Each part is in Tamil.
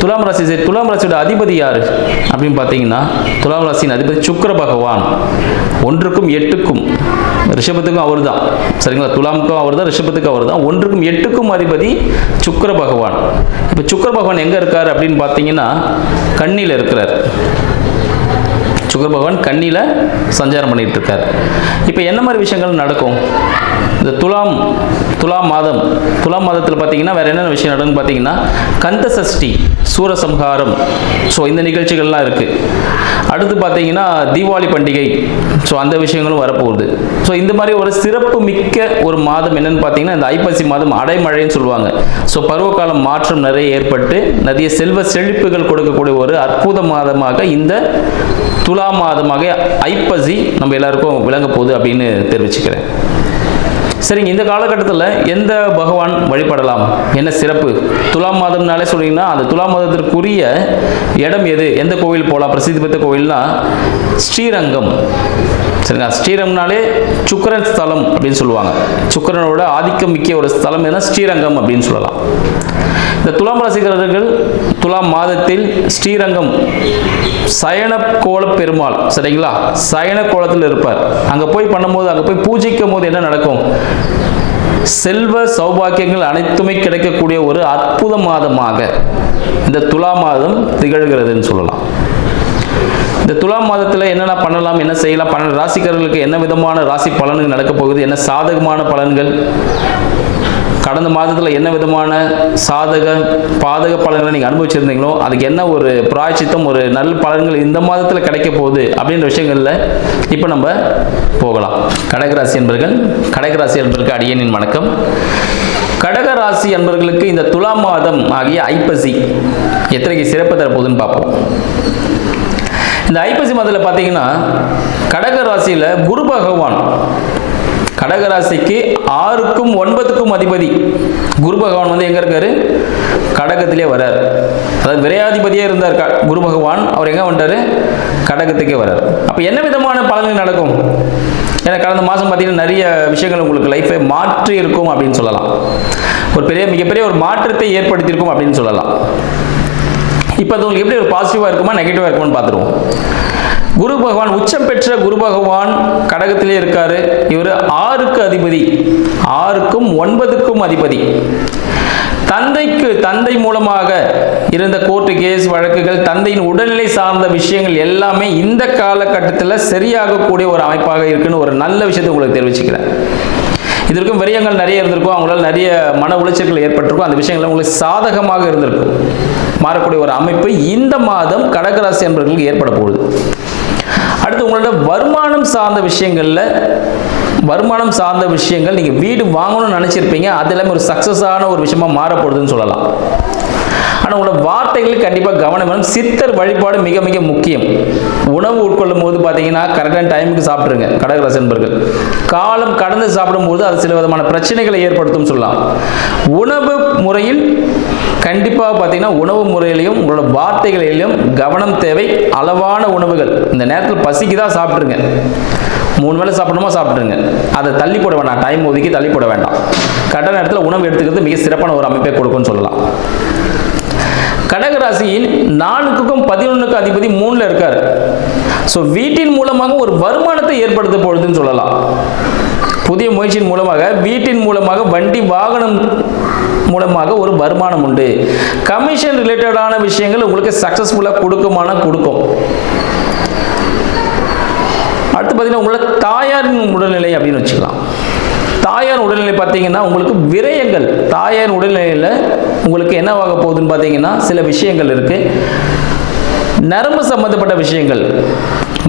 துலாம் ராசி சரி துலாம் ராசியோட அதிபதி யார்? அப்படின்னு பார்த்தீங்கன்னா துலாம் ராசியின் அதிபதி சுக்கர பகவான். ஒன்றுக்கும் எட்டுக்கும் ரிஷபத்துக்கும் அவர் தான் சரிங்களா? துலாமுக்கும் அவர் தான் ரிஷபத்துக்கும் அவர் தான் ஒன்றுக்கும் எட்டுக்கும் அதிபதி சுக்கர பகவான். இப்போ சுக்கிர பகவான் எங்கே இருக்கார் அப்படின்னு பார்த்தீங்கன்னா கண்ணியில் இருக்கிறார். சுக்கர பகவான் கண்ணியில் சஞ்சாரம் பண்ணிட்டு இருக்கார் இப்போ என்ன மாதிரி விஷயங்கள் நடக்கும்? இந்த துலாம் துலாம் மாதம் துலாம் மாதத்தில் பார்த்தீங்கன்னா வேறு என்னென்ன விஷயம் நடக்குன்னு பார்த்தீங்கன்னா கந்த சஷ்டி சூரசம்ஹாரம். ஸோ இந்த நிகழ்ச்சிகள்லாம் இருக்குது அடுத்து பார்த்தீங்கன்னா தீபாவளி பண்டிகை. ஸோ அந்த விஷயங்களும் வரப்போகுது. ஸோ இந்த மாதிரி ஒரு சிறப்பு மிக்க ஒரு மாதம் என்னென்னு பார்த்தீங்கன்னா இந்த ஐப்பசி மாதம் அடைமழைன்னு சொல்லுவாங்க. ஸோ பருவகாலம் மாற்றம் நிறைய ஏற்பட்டு நிறைய செல்வ செழிப்புகள் கொடுக்கக்கூடிய ஒரு அற்புத மாதமாக இந்த துலா மாதமாக ஐப்பசி நம்ம எல்லாருக்கும் விளங்க போகுது அப்படின்னு தெரிவிச்சுக்கிறேன். சரிங்க இந்த காலகட்டத்தில் எந்த பகவான் வழிபடலாம்? என்ன சிறப்பு? துலாம் மாதம்னாலே சொன்னீங்கன்னா அந்த துலாம் மாதத்திற்குரிய இடம் எது? எந்த கோவில் போகலாம் பிரசித்தி பெற்ற கோவில்னா ஸ்ரீரங்கம். சரிங்களா? ஸ்ரீரங்கம்னாலே சுக்கரன் ஸ்தலம் அப்படின்னு சொல்லுவாங்க. சுக்கரனோட ஆதிக்கம் மிக்க ஒரு ஸ்தலம் எதுனா ஸ்ரீரங்கம் அப்படின்னு சொல்லலாம். இந்த துலாம் ரசிகர்கள் துலாம் மாதத்தில் ஸ்ரீரங்கம் சயன கோல பெருமாள் சரிங்களா? சயன கோலத்தில் இருப்பார். அங்கே போய் பண்ணும்போது அங்கே போய் பூஜிக்கும் போது என்ன நடக்கும்? செல்வ சௌபாக்கியங்கள் அனைத்துமே கிடைக்கக்கூடிய ஒரு அற்புத மாதமாக இந்த துலா மாதம் திகழ்கிறதுன்னு சொல்லலாம். இந்த துலா மாதத்தில் என்னென்ன பண்ணலாம் என்ன செய்யலாம் பன்னெண்டு ராசிக்காரர்களுக்கு என்ன விதமான ராசி பலன்கள் நடக்கப் போகுது என்ன சாதகமான பலன்கள் கடந்த மாதத்தில் என்ன விதமான சாதக பாதக பலன்களை நீங்கள் அனுபவிச்சிருந்தீங்களோ அதுக்கு என்ன ஒரு பிராய்ச்சித்தம் ஒரு நல்ல பலன்கள் இந்த மாதத்தில் கிடைக்க போகுது அப்படின்ற விஷயங்களில் இப்போ நம்ம போகலாம். கடகராசி என்பர்கள் கடகராசி என்பதற்கு அடியனின் வணக்கம். கடகராசி என்பர்களுக்கு இந்த துலாம் மாதம் ஆகிய ஐப்பசி எத்தனைக்கு சிறப்பு தரப்போகுதுன்னு பார்ப்போம். இந்த ஐப்பசி மாதத்தில் பார்த்தீங்கன்னா கடக ராசியில் குரு பகவான் கடகராசிக்கு ஆறுக்கும் ஒன்பதுக்கும் அதிபதி. குரு பகவான் வந்து எங்கே இருக்காரு? கடகத்திலே வரார். அதாவது விரையாதிபதியே இருந்தார். குரு பகவான் அவர் எங்கே வந்துட்டாரு? கடகத்துக்கே வரார். அப்போ என்ன விதமான பலன்கள் நடக்கும்? ஏன்னா கடந்த மாதம் பார்த்தீங்கன்னா நிறைய விஷயங்கள் உங்களுக்கு லைஃப்பை மாற்றி இருக்கும் அப்படின்னு சொல்லலாம். ஒரு பெரிய மிகப்பெரிய ஒரு மாற்றத்தை ஏற்படுத்தியிருக்கும் அப்படின்னு சொல்லலாம். இப்போ அது உங்களுக்கு எப்படி ஒரு பாசிட்டிவாக இருக்குமா நெகட்டிவாக இருக்குமான்னு பார்த்துருவோம். குரு பகவான் உச்சம் பெற்ற குரு பகவான் கடகத்திலே இருக்காரு. இவர் ஆறுக்கு அதிபதி. ஆறுக்கும் ஒன்பதுக்கும் அதிபதி. தந்தைக்கு தந்தை மூலமாக இருந்த கோர்ட்டு கேஸ் வழக்குகள் தந்தையின் உடல்நிலை சார்ந்த விஷயங்கள் எல்லாமே இந்த காலகட்டத்தில் சரியாகக்கூடிய ஒரு அமைப்பாக இருக்குன்னு ஒரு நல்ல விஷயத்தை உங்களுக்கு தெரிவிச்சுக்கிறேன். இதற்கும் விரயங்கள் நிறைய இருந்திருக்கும். அவங்களால் நிறைய மன உளைச்சல்கள் ஏற்பட்டிருக்கும். அந்த விஷயங்கள் உங்களுக்கு சாதகமாக இருந்திருக்கும். மாறக்கூடிய ஒரு அமைப்பு இந்த மாதம் கடகராசி என்பவர்களுக்கு ஏற்பட போகுது. அடுத்து உங்களோட வருமானம் சார்ந்த விஷயங்களில் வருமானம் சார்ந்த விஷயங்கள் நீங்கள் வீடு வாங்கணும்னு நினச்சிருப்பீங்க அது எல்லாமே ஒரு சக்ஸஸான ஒரு விஷயமா மாறப்போகுதுன்னு சொல்லலாம். ஆனால் உங்களோட வார்த்தைகளில் கண்டிப்பாக கவனம் வேணும். சித்தர் வழிபாடு மிக மிக முக்கியம். உணவு உட்கொள்ளும் போது பார்த்தீங்கன்னா கரெக்டான டைமுக்கு சாப்பிட்ருங்க கடகராசி என்பர்கள் காலம் கடந்து சாப்பிடும்போது அது சில விதமான பிரச்சனைகளை ஏற்படுத்தும் சொல்லலாம். உணவு முறையில் கண்டிப்பாக பார்த்தீங்கன்னா உணவு முறையிலையும் உங்களோட வார்த்தைகளிலும் கவனம் தேவை. அளவான உணவுகள். இந்த நேரத்தில் பசிக்கு தான் சாப்பிட்ருங்க மூணு வேளை சாப்பிடணுமா சாப்பிட்ருங்க அதை தள்ளி போட வேண்டாம் டைம் ஒதுக்கி தள்ளி போட வேண்டாம். கரெக்டான நேரத்தில் உணவு எடுத்துக்கிறது மிக சிறப்பான ஒரு அமைப்பை கொடுக்கும்னு சொல்லலாம். கடகராசியின் நான்குக்கும் பதினொன்றுக்கும் அதிபதி மூணில் இருக்கார். ஸோ வீட்டின் மூலமாக ஒரு வருமானத்தை ஏற்படுத்த பொழுதுன்னு சொல்லலாம். புதிய முயற்சியின் மூலமாக வீட்டின் மூலமாக வண்டி வாகனம் மூலமாக ஒரு வருமானம் உண்டு. கமிஷன் ரிலேட்டடான விஷயங்கள் உங்களுக்கு சக்ஸஸ்ஃபுல்லாக கொடுக்குமான கொடுக்கும். அடுத்து பார்த்தீங்கன்னா உங்களோட தாயாரின் உடல்நிலை அப்படின்னு வச்சுக்கலாம். தாயார் உடல்நிலை பார்த்தீங்கன்னா உங்களுக்கு விரயங்கள். தாயார் உடல்நிலையில் உங்களுக்கு என்னவாக போகுதுன்னு பார்த்தீங்கன்னா சில விஷயங்கள் இருக்குது நரம்பு சம்பந்தப்பட்ட விஷயங்கள்.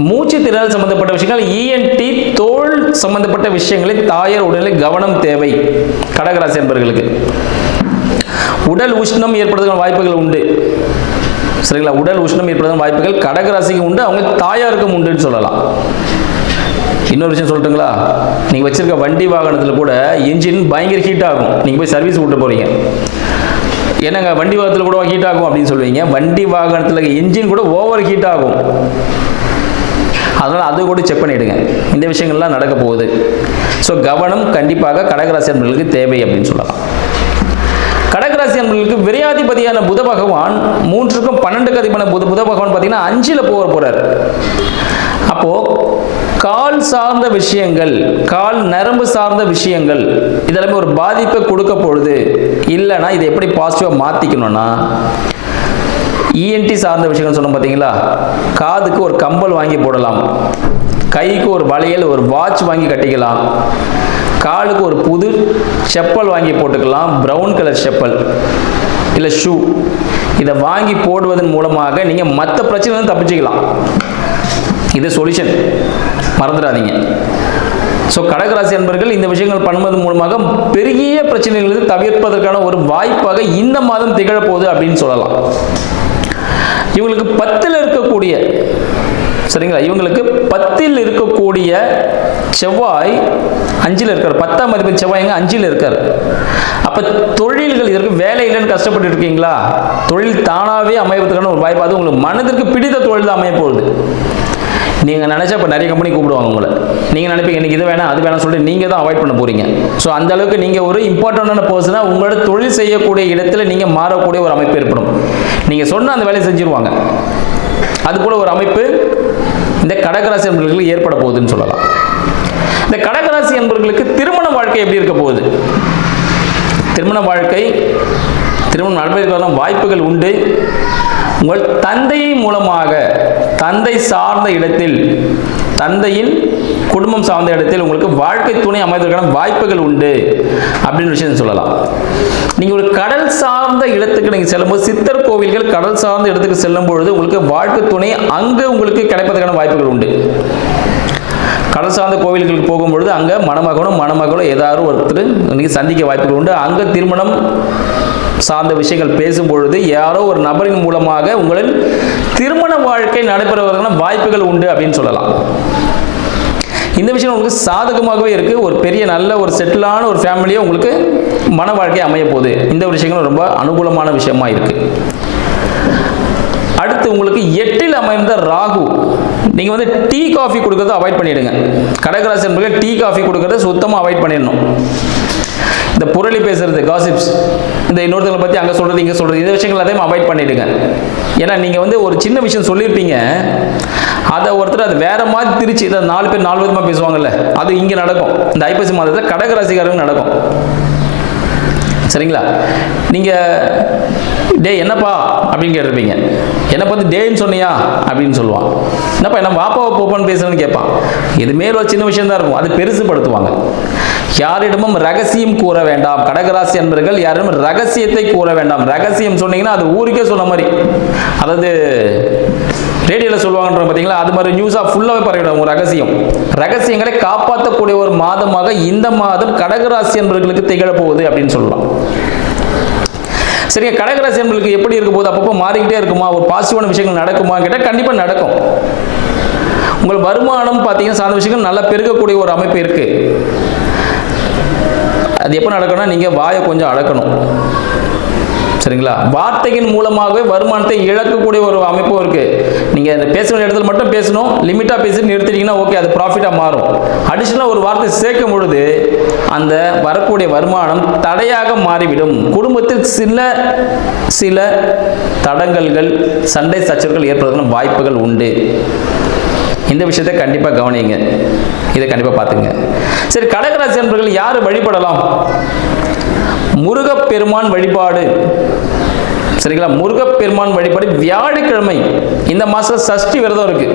மூச்சு திறல் சம்பந்தப்பட்ட விஷயங்கள் இஎன்டி தோல் சம்பந்தப்பட்ட விஷயங்களில் தாயார் உடலில் கவனம் தேவை. கடகராசி என்பவர்களுக்கு உடல் உஷ்ணம் ஏற்படுவதற்கான வாய்ப்புகள் உண்டு. சரிங்களா? உடல் உஷ்ணம் ஏற்படுவதற்கான வாய்ப்புகள் கடகராசிக்கு உண்டு அவங்க தாயாருக்கும் உண்டுன்னு சொல்லலாம். இன்னொரு விஷயம் சொல்லட்டுங்களா? நீங்கள் வச்சுருக்க வண்டி வாகனத்தில் கூட இன்ஜின் பயங்கர ஹீட் ஆகும். நீங்கள் போய் சர்வீஸ் விட்டு போகிறீங்க என்னங்க வண்டி வாகனத்தில் கூட ஹீட் ஆகும் அப்படின்னு சொல்லுவீங்க? வண்டி வாகனத்தில் இன்ஜின் கூட ஓவர் ஹீட் ஆகும். அதனால் அது கூட செக் பண்ணிவிடுங்க இந்த விஷயங்கள்லாம் நடக்க போகுது. ஸோ கவனம் கண்டிப்பாக கடகராசி அன்பர்களுக்கு தேவை அப்படின்னு சொல்லலாம். கடகராசி அன்பர்களுக்கு விரையாதிபதியான புத பகவான் மூன்றுக்கும் பன்னெண்டுக்கு அதிபதியான புத புத பகவான் பார்த்தீங்கன்னா அஞ்சில் போக போகிறார் அப்போது கால் சார்ந்த விஷயங்கள் கால் நரம்பு சார்ந்த விஷயங்கள் இதெல்லாமே ஒரு பாதிப்பை கொடுக்க பொழுது இல்லைன்னா இதை எப்படி பாசிட்டிவாக மாற்றிக்கணும்னா இஎன்டி சார்ந்த விஷயங்கள் சொன்னோம் பார்த்தீங்களா? காதுக்கு ஒரு கம்பல் வாங்கி போடலாம். கைக்கு ஒரு வளையல் ஒரு வாட்ச் வாங்கி கட்டிக்கலாம். காலுக்கு ஒரு புது செப்பல் வாங்கி போட்டுக்கலாம். ப்ரௌன் கலர் செப்பல் இல்லை ஷூ இதை வாங்கி போடுவதன் மூலமாக நீங்கள் மற்ற பிரச்சனை தப்பிச்சுக்கலாம். இது சொல்யூஷன் மறந்துடாதீங்க. ஸோ கடகராசி அன்பர்கள் இந்த விஷயங்கள் பண்ணுவதன் மூலமாக பெரிய பிரச்சனைகளுக்கு தவிர்ப்பதற்கான ஒரு வாய்ப்பாக இந்த மாதம் திகழப்போகுது அப்படின்னு சொல்லலாம். இவங்களுக்கு பத்தில் இருக்கக்கூடிய சரிங்களா? இவங்களுக்கு பத்தில் இருக்கக்கூடிய செவ்வாய் அஞ்சில் இருக்கார். பத்தாம் மதிப்பு செவ்வாய்ங்க அஞ்சில் இருக்கார். அப்போ தொழில்கள் இதற்கு வேலை இல்லைன்னு கஷ்டப்பட்டு இருக்கீங்களா? தொழில் தானாகவே அமைவதற்கான ஒரு வாய்ப்பு. அது உங்களுக்கு மனதிற்கு பிடித்த தொழில் தான் அமைய போகுது நீங்கள் நினச்சா இப்போ நிறைய கம்பெனி கூப்பிடுவாங்க உங்களை. நீங்கள் நினைப்பீங்க எனக்கு இது வேணாம் அது வேணாம் சொல்லிட்டு நீங்கள் தான் அவாய்ட் பண்ண போகிறீங்க ஸோ அந்த அளவுக்கு நீங்கள் ஒரு இம்பார்ட்டண்டான பர்சனாக உங்களோட தொழில் செய்யக்கூடிய இடத்துல நீங்கள் மாறக்கூடிய ஒரு அமைப்பு ஏற்படும். நீங்கள் சொன்ன அந்த வேலையை செஞ்சுருவாங்க. அது போல ஒரு அமைப்பு இந்த கடகராசி என்பவர்களுக்கு ஏற்பட போகுதுன்னு சொல்லலாம். இந்த கடகராசி என்பவர்களுக்கு திருமண வாழ்க்கை எப்படி இருக்க போகுது? திருமண வாழ்க்கை திருமணம் நடப்பதற்கான வாய்ப்புகள் உண்டு. உங்கள் தந்தை மூலமாக தந்தை சார்ந்த இடத்தில் தந்தையின் குடும்பம் சார்ந்த இடத்தில் உங்களுக்கு வாழ்க்கை துணை அமைவதற்கான வாய்ப்புகள் உண்டு அப்படின்னு விஷயம் சொல்லலாம். நீங்கள் ஒரு கடல் சார்ந்த இடத்துக்கு நீங்கள் செல்லும்போது சித்தர் கோவில்கள் கடல் சார்ந்த இடத்துக்கு செல்லும் பொழுது உங்களுக்கு வாழ்க்கை துணை அங்கே உங்களுக்கு கிடைப்பதற்கான வாய்ப்புகள் உண்டு. கடல் சார்ந்த கோவில்களுக்கு போகும்பொழுது அங்கே மணமகனும் மணமகளும் ஏதாவது ஒருத்தர் நீங்கள் சந்திக்க வாய்ப்புகள் உண்டு. அங்கே திருமணம் சார்ந்த விஷயங்கள் பேசும்பொழுது யாரோ ஒரு நபரின் மூலமாக உங்களின் திருமண வாழ்க்கை நடைபெறுவதற்கான வாய்ப்புகள் உண்டு அப்படின்னு சொல்லலாம். இந்த விஷயம் உங்களுக்கு சாதகமாகவே இருக்குது ஒரு பெரிய நல்ல ஒரு செட்டிலான ஒரு ஃபேமிலியை உங்களுக்கு மன வாழ்க்கை அமைய போகுது. இந்த விஷயங்களும் ரொம்ப அனுகூலமான விஷயமா இருக்குது அடுத்து உங்களுக்கு எட்டில் அமைந்த ராகு. நீங்கள் வந்து டீ காஃபி கொடுக்கறத அவாய்ட் பண்ணிடுங்க. கடகராசி என்பது டீ காஃபி கொடுக்கறத சுத்தமாக அவாய்ட் பண்ணிடணும். இந்த புரளி பேசுறது காசிப்ஸ் இந்த இன்னொருத்தங்களை பற்றி அங்கே சொல்கிறது இங்கே சொல்கிறது இந்த விஷயங்கள் அதையும் அவாய்ட் பண்ணிடுங்க. ஏன்னா நீங்கள் வந்து ஒரு சின்ன விஷயம் சொல்லியிருப்பீங்க அதை ஒருத்தர் அது வேற மாதிரி திருச்சி இதை நாலு பேர் நாலு விதமாக பேசுவாங்கல்ல அது இங்கே நடக்கும். இந்த ஐப்பசி மாதத்தில் கடகராசிக்காரங்க நடக்கும். சரிங்களா? நீங்கள் டே என்னப்பா? அப்படின்னு கேட்டிருப்பீங்க. என்னை பார்த்து டேன்னு சொன்னியா? அப்படின்னு சொல்லுவான். என்னப்பா என்ன வாப்பாவை போப்பான்னு பேசுறேன்னு கேட்பான். எதுவுமே ஒரு சின்ன விஷயம் தான் இருக்கும். அது பெருசுப்படுத்துவாங்க. யாரிடமும் ரகசியம் கூற வேண்டாம். கடகராசி என்பர்கள் யாரிடமும் ரகசியத்தை கூற வேண்டாம். ரகசியம் சொன்னீங்கன்னா அது ஊருக்கே சொன்ன மாதிரி. அதாவது ரேடியோவில் சொல்லுவாங்கன்ற பார்த்தீங்களா? அது மாதிரி நியூஸாக ஃபுல்லாகவே பரவிடும் ரகசியம். ரகசியங்களை காப்பாற்றக்கூடிய ஒரு மாதமாக இந்த மாதம் கடகராசி என்பர்களுக்கு திகழப் போகுது அப்படின்னு சொல்லலாம் சரியா கடகராசி என்பர்களுக்கு எப்படி இருக்கும் போது அப்பப்போ மாறிக்கிட்டே இருக்குமா? ஒரு பாசிட்டிவான விஷயங்கள் நடக்குமா? கேட்டால் கண்டிப்பாக நடக்கும். உங்கள் வருமானம் பார்த்தீங்கன்னா சார்ந்த விஷயங்கள் நல்லா பெருகக்கூடிய ஒரு அமைப்பு இருக்குது அது எப்போ நடக்கணும்னா நீங்கள் வாயை கொஞ்சம் அடக்கணும். சரிங்களா? வார்த்தையின் மூலமாகவே வருமானத்தை இழக்கக்கூடிய ஒரு அமைப்பும் இருக்கு. நீங்க பேச இடத்துல மட்டும் பேசணும். லிமிட்டா பேசி நிறுத்திட்டீங்கன்னா ஓகே அது ப்ராஃபிட்டா மாறும். அடிஷ்னலாக ஒரு வார்த்தை சேர்க்கும் பொழுது அந்த வரக்கூடிய வருமானம் தடையாக மாறிவிடும். குடும்பத்தில் சில சில தடங்கல்கள் சண்டை சச்சரவுகள் ஏற்படுவதற்கான வாய்ப்புகள் உண்டு. இந்த விஷயத்தை கண்டிப்பாக கவனிங்க இதை கண்டிப்பாக பார்த்துங்க சரி கடகராசி என்பர்கள் யார் வழிபடலாம்? முருகப்பெருமான் வழிபாடு. சரிங்களா? முருகப்பெருமான் வழிபாடு வியாழக்கிழமை. இந்த மாதம் சஷ்டி விரதம் இருக்கு.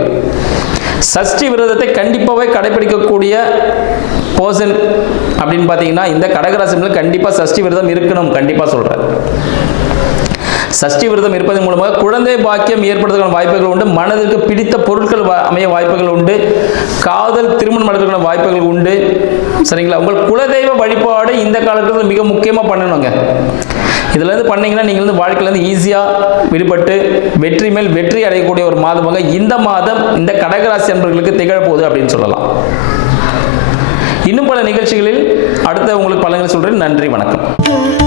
சஷ்டி விரதத்தை கண்டிப்பாகவே கடைபிடிக்கக்கூடிய பர்சன் அப்படின்னு பார்த்தீங்கன்னா இந்த கடகராசி கண்டிப்பாக சஷ்டி விரதம் இருக்கணும். கண்டிப்பாக சொல்கிறேன் சஷ்டி விரதம் இருப்பதன் மூலமாக குழந்தை பாக்கியம் ஏற்படுவதற்கான வாய்ப்புகள் உண்டு. மனதிற்கு பிடித்த பொருட்கள் அமைய வாய்ப்புகள் உண்டு. காதல் திருமணம் நடப்பதற்கான வாய்ப்புகள் உண்டு. சரிங்களா? உங்கள் குலதெய்வ வழிபாடு இந்த காலகட்டத்தில் மிக முக்கியமாக பண்ணணுங்க. இதுல இருந்து பண்ணீங்கன்னா நீங்கள் வந்து வாழ்க்கையிலேருந்து ஈஸியாக விடுபட்டு வெற்றி மேல் வெற்றி அடையக்கூடிய ஒரு மாதமாக இந்த மாதம் இந்த கடகராசி அன்பர்களுக்கு திகழப்போகுது அப்படின்னு சொல்லலாம். இன்னும் பல நிகழ்ச்சிகளில் அடுத்த உங்களுக்கு பலன்கள் சொல்கிறேன் நன்றி வணக்கம்.